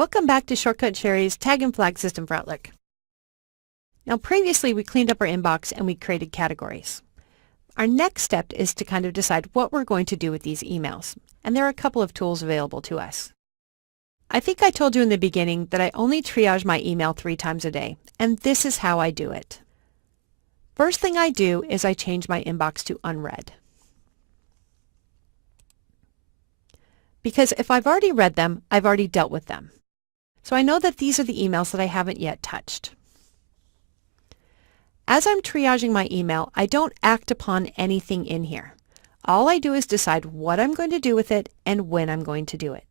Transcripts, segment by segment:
Welcome back to Shortcut Shari's Tag and Flag System for Outlook. Now previously we cleaned up our inbox and we created categories. Our next step is to kind of decide what we're going to do with these emails, and there are a couple of tools available to us. I think I told you in the beginning that I only triage my email 3 times a day, and this is how I do it. First thing I do is I change my inbox to unread. Because if I've already read them, I've already dealt with them. So I know that these are the emails that I haven't yet touched. As I'm triaging my email, I don't act upon anything in here. All I do is decide what I'm going to do with it and when I'm going to do it.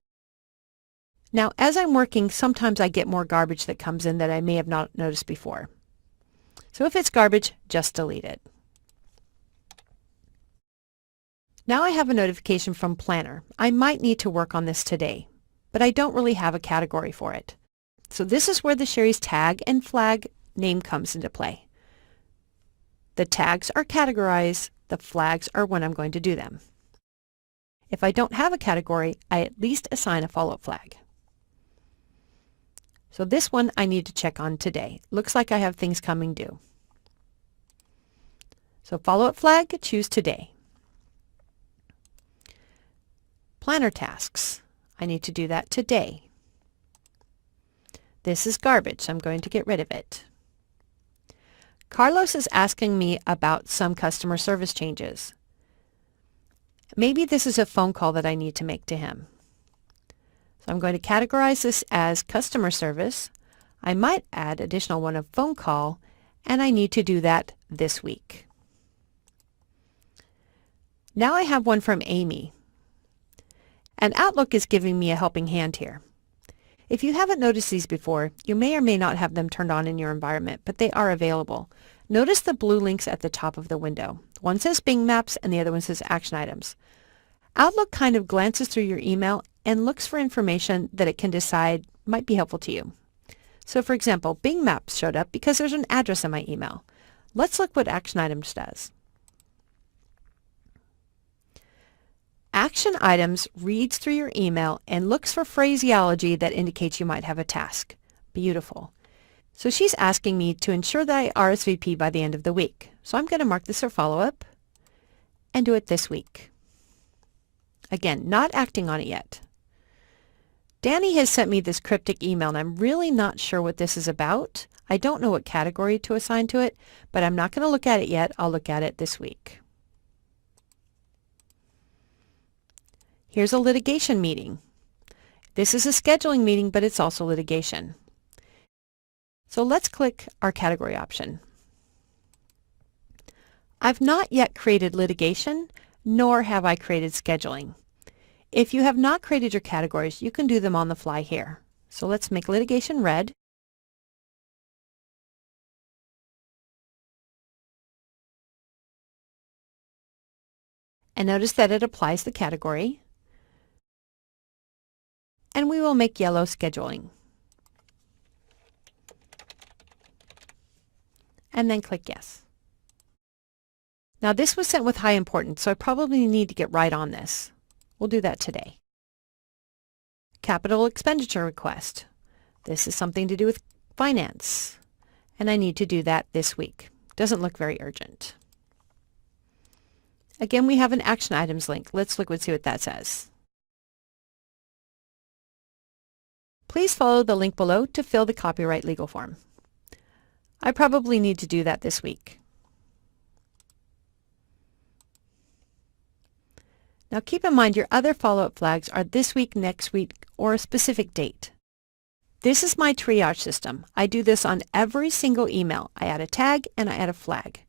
Now, as I'm working, sometimes I get more garbage that comes in that I may have not noticed before. So if it's garbage, just delete it. Now I have a notification from Planner. I might need to work on this today, but I don't really have a category for it. So this is where the Shari's tag and flag name comes into play. The tags are categorized, the flags are when I'm going to do them. If I don't have a category, I at least assign a follow-up flag. So this one I need to check on today. Looks like I have things coming due. So follow-up flag, choose today. Planner tasks. I need to do that today. This is garbage, so I'm going to get rid of it. Carlos is asking me about some customer service changes. Maybe this is a phone call that I need to make to him. So I'm going to categorize this as customer service. I might add additional one of phone call, and I need to do that this week. Now I have one from Amy. And Outlook is giving me a helping hand here. If you haven't noticed these before, you may or may not have them turned on in your environment, but they are available. Notice the blue links at the top of the window. One says Bing Maps and the other one says Action Items. Outlook kind of glances through your email and looks for information that it can decide might be helpful to you. So for example, Bing Maps showed up because there's an address in my email. Let's look what Action Items does. Action Items reads through your email and looks for phraseology that indicates you might have a task. Beautiful. So she's asking me to ensure that I RSVP by the end of the week. So I'm going to mark this for follow-up and do it this week. Again, not acting on it yet. Danny has sent me this cryptic email and I'm really not sure what this is about. I don't know what category to assign to it, but I'm not going to look at it yet. I'll look at it this week. Here's a litigation meeting. This is a scheduling meeting, but it's also litigation. So let's click our category option. I've not yet created litigation, nor have I created scheduling. If you have not created your categories, you can do them on the fly here. So let's make litigation red. And notice that it applies the category. And we will make yellow scheduling. And then click yes. Now this was sent with high importance, so I probably need to get right on this. We'll do that today. Capital expenditure request. This is something to do with finance. And I need to do that this week. Doesn't look very urgent. Again, we have an action items link. Let's look and see what that says. Please follow the link below to fill the copyright legal form. I probably need to do that this week. Now keep in mind your other follow-up flags are this week, next week, or a specific date. This is my triage system. I do this on every single email. I add a tag and I add a flag.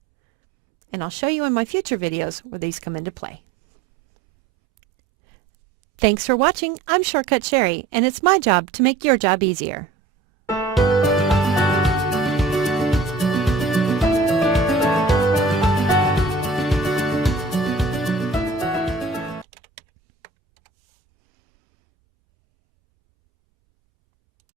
And I'll show you in my future videos where these come into play. Thanks for watching. I'm Shortcut Shari, and it's my job to make your job easier.